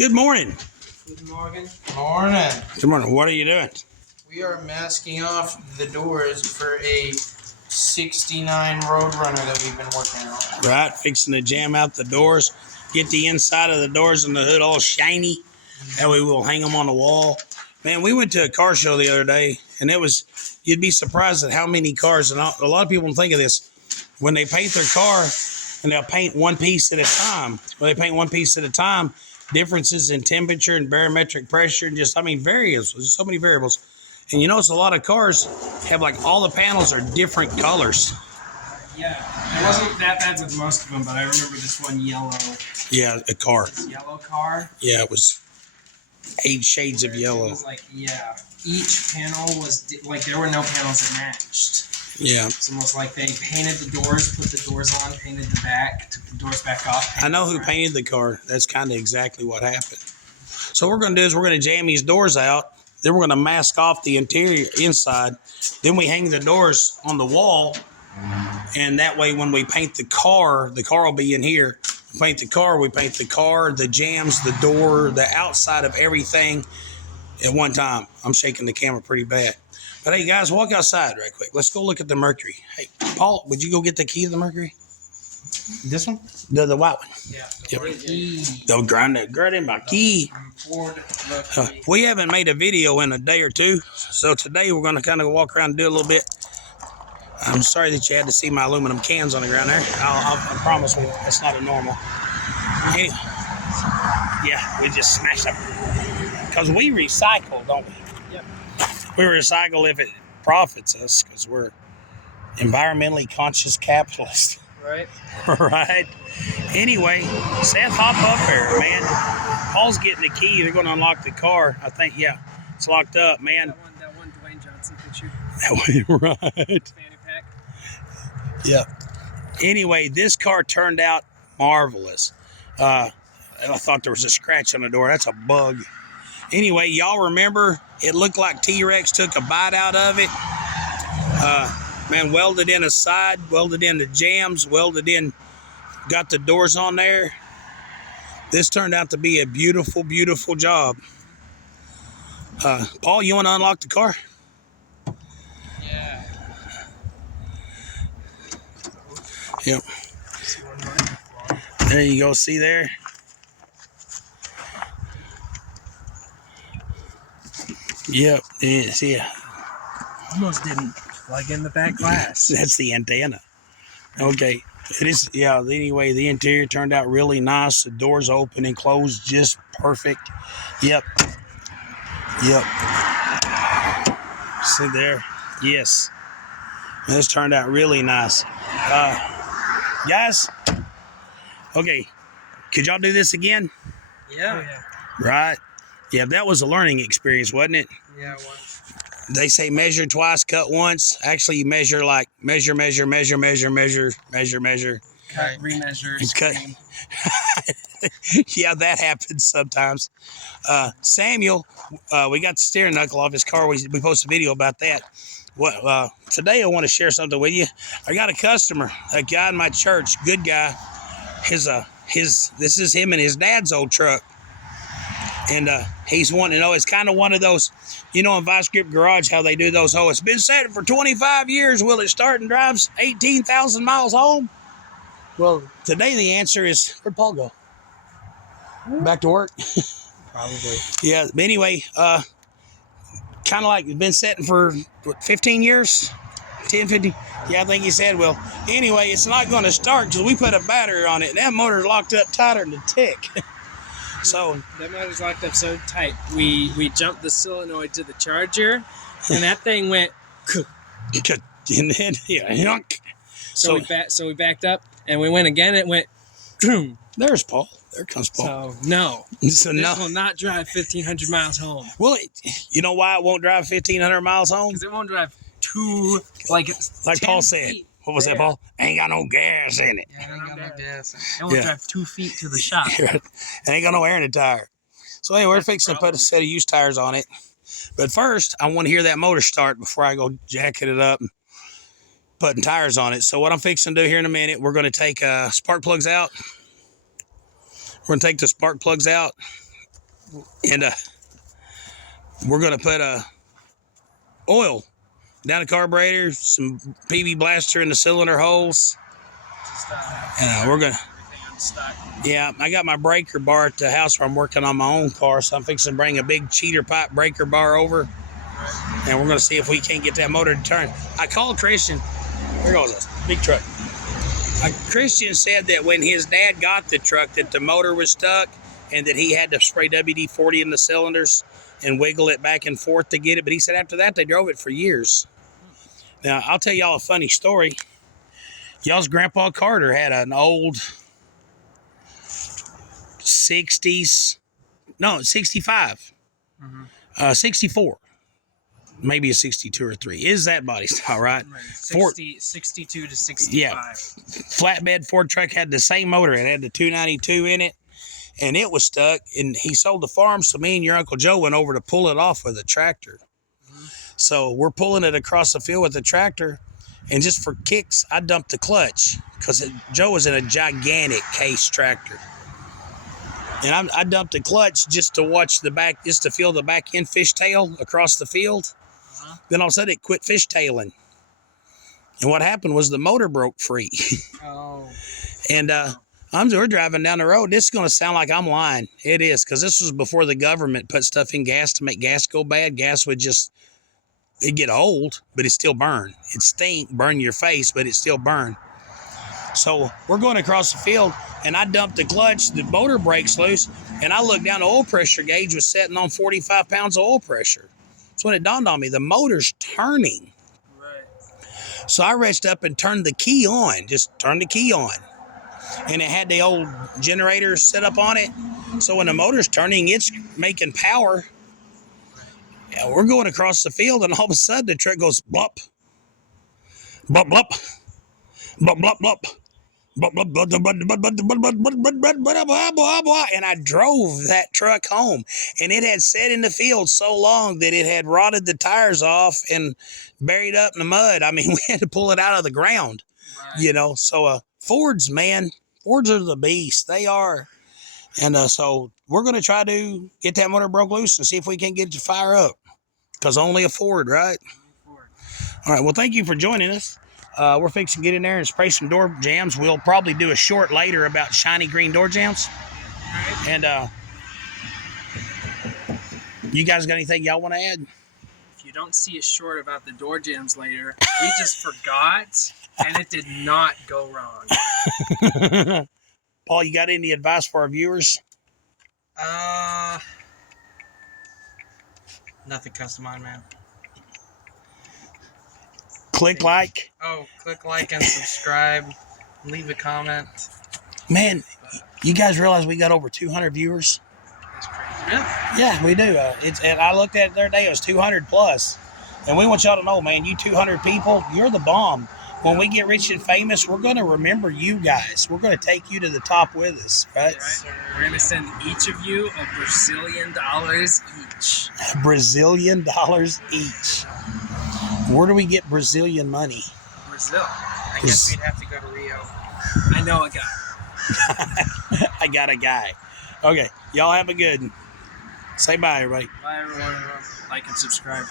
Good morning. Good morning. Morning. Good morning. What are you doing? We are masking off the doors for a 69 Roadrunner that we've been working on. Right, fixing to jam out the doors, get the inside of the doors and the hood all shiny. That way we'll hang them on the wall. Man, we went to a car show the other day, and you'd be surprised at how many cars, and a lot of people don't think of this, when they paint their car, and they'll paint one piece at a time. When they paint one piece at a time, differences in temperature and barometric pressure, and variables. There's so many variables. And you notice a lot of cars have all the panels are different colors. Yeah, it wasn't that bad with most of them, but I remember this one yellow. Yeah, a car. This yellow car. Yeah, it was 8 shades of yellow. It was each panel was there were no panels that matched. Yeah. It's almost like they painted the doors, put the doors on, painted the back, took the doors back off. I know who painted the car. That's kind of exactly what happened. So what we're going to do is we're going to jam these doors out. Then we're going to mask off the interior inside. Then we hang the doors on the wall. And that way when we paint the car will be in here. We paint the car, the jams, the door, the outside of everything at one time. I'm shaking the camera pretty bad. But hey, guys, walk outside right quick. Let's go look at the Mercury. Hey, Paul, would you go get the key to the Mercury? This one? The white one. Yeah. The Grand Marquis. We haven't made a video in a day or two, so today we're going to kind of walk around and do a little bit. I'm sorry that you had to see my aluminum cans on the ground there. I promise we that's not a normal. Anyway, yeah, we just smashed them because we recycle, don't we? Yep. We recycle if it profits us because we're environmentally conscious capitalists. Right. Right. Anyway, Seth, hop up there, man. Paul's getting the key. They're going to unlock the car. I think, yeah, it's locked up, man. That one Dwayne Johnson picture. That way, right. Fanny pack. Yeah. Anyway, this car turned out marvelous. I thought there was a scratch on the door. That's a bug. Anyway, y'all remember it looked like T-Rex took a bite out of it. Man, welded in a side, welded in the jams, welded in, got the doors on there. This turned out to be a beautiful, beautiful job. Paul, you want to unlock the car? Yeah. Yep. There you go. See there? Yep. Yeah. Almost didn't plug in the back glass. That's the antenna. Okay. It is, yeah. Anyway, the interior turned out really nice. The doors open and closed just perfect. Yep. See there? Yes. This turned out really nice. Guys, okay. Could y'all do this again? Yeah. Right? Yeah, that was a learning experience, wasn't it? Yeah, it was. They say measure twice, cut once. Actually, you measure measure. Cut, remeasure, cut. Yeah, that happens sometimes. Samuel, we got the steering knuckle off his car. We posted a video about that. Today I want to share something with you. I got a customer, a guy in my church, good guy. This is him and his dad's old truck. And he's wanting to know, it's kind of one of those, in Vice Grip Garage, how they do those, it's been set for 25 years. Will it start and drives 18,000 miles home? Well, today the answer is, where'd Paul go? Back to work? Probably. Yeah, but anyway, kind of like it's been setting for, 15 years? 10, 15? Yeah, I think he said, well, anyway, it's not going to start because we put a battery on it. And that motor's locked up tighter than a tick. So that motor's locked up so tight. We jumped the solenoid to the charger, and that thing went. And then, yeah. So we backed up, and we went again. It went. There's Paul. There comes Paul. So no. This will not drive 1,500 miles home. Well, you know why it won't drive 1,500 miles home? Because it won't drive like Paul said. What was that, Paul? Ain't got no gas in it. Yeah, ain't got no gas. It won't drive 2 feet to the shop. Ain't got no air in the tire. So anyway, we're fixing to put a set of used tires on it. But first, I want to hear that motor start before I go jacking it up and putting tires on it. So what I'm fixing to do here in a minute, we're going to take spark plugs out. We're going to take the spark plugs out And we're going to put oil down the carburetor, some PB blaster in the cylinder holes. We're going to... Yeah, I got my breaker bar at the house where I'm working on my own car, so I'm fixing to bring a big cheater pipe breaker bar over, and we're going to see if we can't get that motor to turn. I called Christian. There goes a big truck. Christian said that when his dad got the truck that the motor was stuck and that he had to spray WD-40 in the cylinders and wiggle it back and forth to get it, but he said after that they drove it for years. Now, I'll tell y'all a funny story. Y'all's Grandpa Carter had an old 65, 64, maybe a 62 or 3. Is that body style, right? 62 to 65. Yeah. Flatbed Ford truck had the same motor. It had the 292 in it, and it was stuck, and he sold the farm, so me and your Uncle Joe went over to pull it off with a tractor. So we're pulling it across the field with the tractor, and just for kicks, I dumped the clutch because Joe was in a gigantic case tractor. And I dumped the clutch just to watch the back, just to feel the back end fishtail across the field. Then all of a sudden it quit fishtailing. And what happened was the motor broke free. Oh. And we're driving down the road. This is going to sound like I'm lying. It is, because this was before the government put stuff in gas to make gas go bad. Gas would it'd get old, but it still burn. It stink, burn your face, but it still burn. So we're going across the field, and I dumped the clutch, the motor breaks loose, and I looked down, the oil pressure gauge was setting on 45 pounds of oil pressure. So when it dawned on me, the motor's turning. Right. So I reached up and turned the key on, just turned the key on. And it had the old generator set up on it. So when the motor's turning, it's making power. Yeah, we're going across the field, and all of a sudden the truck goes blop, blop, blop, blop, blop, blop. And I drove that truck home, and it had sat in the field so long that it had rotted the tires off and buried up in the mud. I mean, we had to pull it out of the ground, So Fords, man, Fords are the beast. They are. And so we're going to try to get that motor broke loose and see if we can get it to fire up, because only a Ford, right? All right, well, thank you for joining us. We're fixing to get in there and spray some door jams. We'll probably do a short later about shiny green door jams. And you guys got anything y'all want to add? If you don't see a short about the door jams later, we just forgot, and it did not go wrong. Paul, you got any advice for our viewers? Nothing comes to mind, man. Click like. Click like and subscribe. Leave a comment. Man, you guys realize we got over 200 viewers? That's crazy. Yeah, we do. And I looked at it the other day, it was 200 plus. And we want y'all to know, man, you 200 people, you're the bomb. When we get rich and famous, we're going to remember you guys. We're going to take you to the top with us, right? We're going to send each of you $1 Brazilian each. Brazilian dollars each. Where do we get Brazilian money? Brazil. I guess we'd have to go to Rio. I know a guy. I got a guy. Okay, y'all have a good one. Say bye, everybody. Bye, everyone. Like and subscribe.